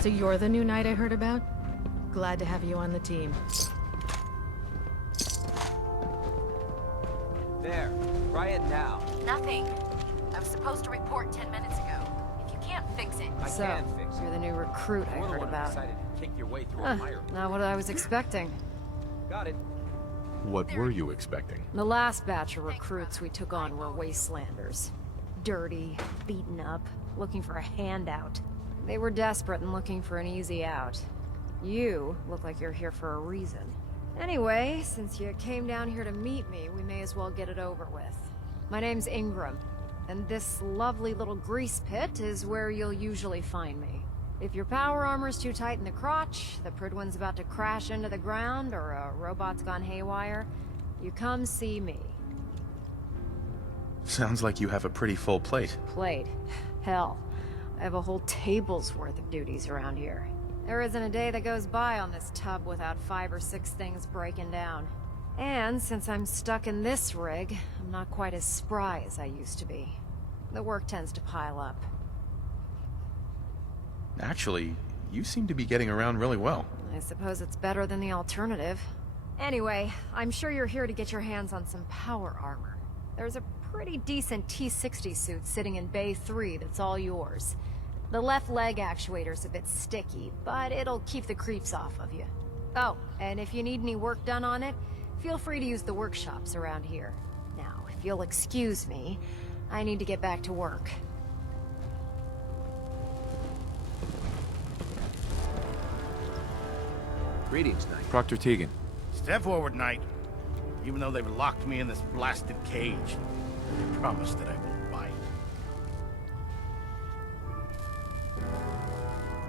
So you're the new knight I heard about? Glad to have you on the team. There. Try it now. Nothing. I was supposed to report 10 minutes ago. If you can't fix it... I can fix it. You're the new recruit I You're the heard one who about. decided to kick your way through a fire. Not what I was expecting. Got it. What were you expecting? The last batch of recruits we took on were wastelanders. Dirty, beaten up, looking for a handout. They were desperate and looking for an easy out. You look like you're here for a reason. Anyway, since you came down here to meet me, we may as well get it over with. My name's Ingram, and this lovely little grease pit is where you'll usually find me. If your power armor's too tight in the crotch, the Prydwen's about to crash into the ground, or a robot's gone haywire, you come see me. Sounds like you have a pretty full plate. Plate? Hell, I have a whole table's worth of duties around here. There isn't a day that goes by on this tub without 5 or 6 things breaking down. And since I'm stuck in this rig, I'm not quite as spry as I used to be. The work tends to pile up. Actually, you seem to be getting around really well. I suppose it's better than the alternative. Anyway, I'm sure you're here to get your hands on some power armor. There's a pretty decent T-60 suit sitting in Bay 3 that's all yours. The left leg actuator's a bit sticky, but it'll keep the creeps off of you. Oh, and if you need any work done on it, feel free to use the workshops around here. Now, if you'll excuse me, I need to get back to work. Greetings, Knight. Proctor Tegan. Step forward, Knight. Even though they've locked me in this blasted cage, I promise that I won't bite.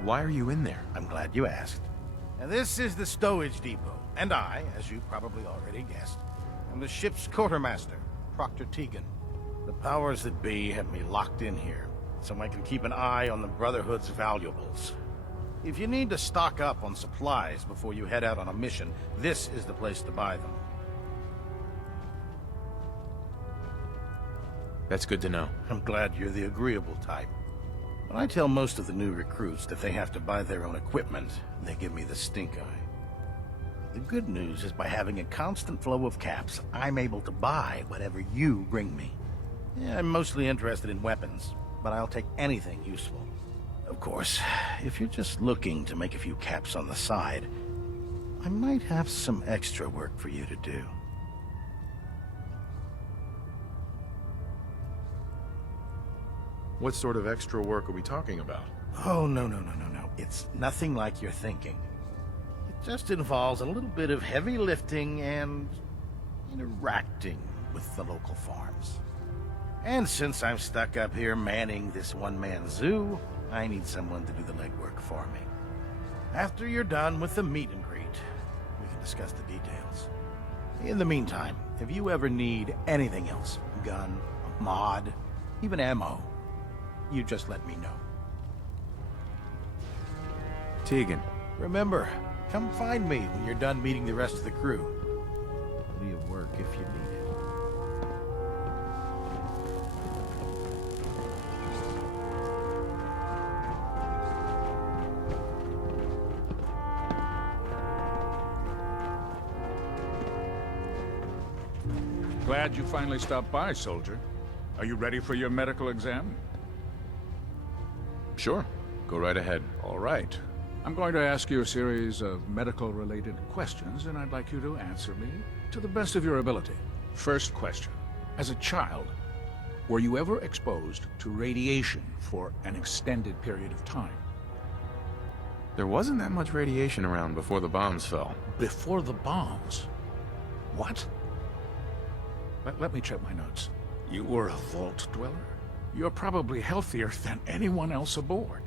Why are you in there? I'm glad you asked. Now, this is the stowage depot, and I, as you probably already guessed, am the ship's quartermaster, Proctor Tegan. The powers that be have me locked in here, so I can keep an eye on the Brotherhood's valuables. If you need to stock up on supplies before you head out on a mission, this is the place to buy them. That's good to know. I'm glad you're the agreeable type. When I tell most of the new recruits that they have to buy their own equipment, they give me the stink eye. The good news is by having a constant flow of caps, I'm able to buy whatever you bring me. Yeah, I'm mostly interested in weapons, but I'll take anything useful. Of course, if you're just looking to make a few caps on the side, I might have some extra work for you to do. What sort of extra work are we talking about? Oh, no. It's nothing like you're thinking. It just involves a little bit of heavy lifting and interacting with the local farms. And since I'm stuck up here manning this one-man zoo, I need someone to do the legwork for me. After you're done with the meet and greet, we can discuss the details. In the meantime, if you ever need anything else, gun, a mod, even ammo, you just let me know. Tegan. Remember, come find me when you're done meeting the rest of the crew. Plenty of work if you need it. Glad you finally stopped by, soldier. Are you ready for your medical exam? Sure. Go right ahead. All right. I'm going to ask you a series of medical-related questions, and I'd like you to answer me to the best of your ability. First question. As a child, were you ever exposed to radiation for an extended period of time? There wasn't that much radiation around before the bombs fell. Before the bombs? What? Let me check my notes. You were a vault dweller? You're probably healthier than anyone else aboard.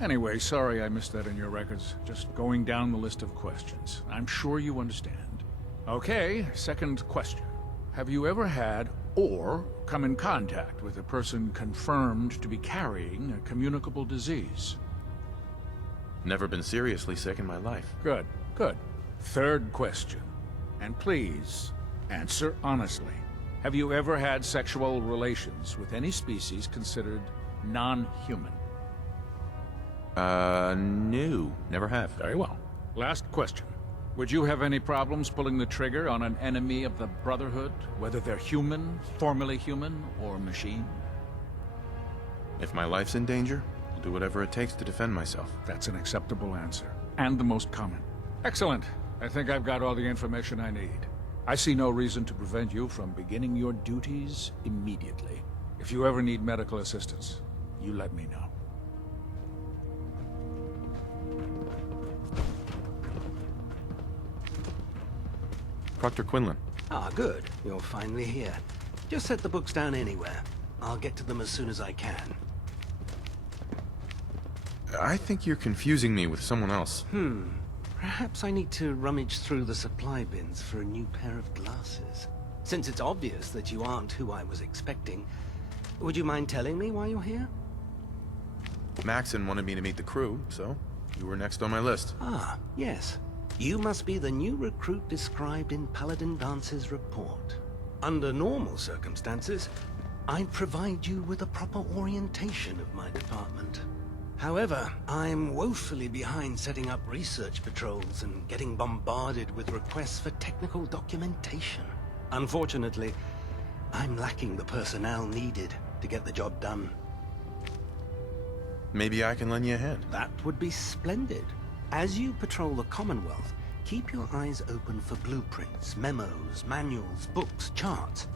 Anyway, sorry I missed that in your records. Just going down the list of questions. I'm sure you understand. Okay, second question. Have you ever had or come in contact with a person confirmed to be carrying a communicable disease? Never been seriously sick in my life. Good, good. Third question. And please, answer honestly. Have you ever had sexual relations with any species considered non-human? No. Never have. Very well. Last question. Would you have any problems pulling the trigger on an enemy of the Brotherhood, whether they're human, formerly human, or machine? If my life's in danger, I'll do whatever it takes to defend myself. That's an acceptable answer, and the most common. Excellent. I think I've got all the information I need. I see no reason to prevent you from beginning your duties immediately. If you ever need medical assistance, you let me know. Proctor Quinlan. Ah, good. You're finally here. Just set the books down anywhere. I'll get to them as soon as I can. I think you're confusing me with someone else. Perhaps I need to rummage through the supply bins for a new pair of glasses. Since it's obvious that you aren't who I was expecting, would you mind telling me why you're here? Maxon wanted me to meet the crew, so you were next on my list. Ah, yes. You must be the new recruit described in Paladin Dance's report. Under normal circumstances, I'd provide you with a proper orientation of my department. However, I'm woefully behind setting up research patrols and getting bombarded with requests for technical documentation. Unfortunately, I'm lacking the personnel needed to get the job done. Maybe I can lend you a hand. That would be splendid. As you patrol the Commonwealth, keep your eyes open for blueprints, memos, manuals, books, charts.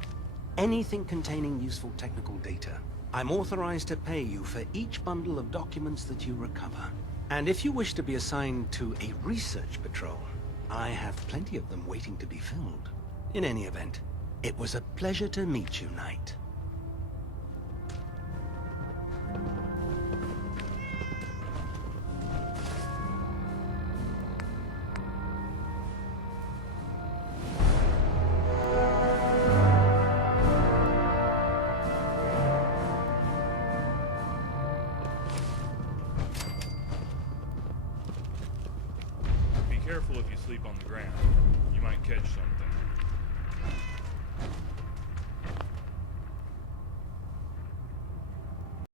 Anything containing useful technical data. I'm authorized to pay you for each bundle of documents that you recover. And if you wish to be assigned to a research patrol, I have plenty of them waiting to be filled. In any event, it was a pleasure to meet you, Knight. Be careful if you sleep on the ground. You might catch something.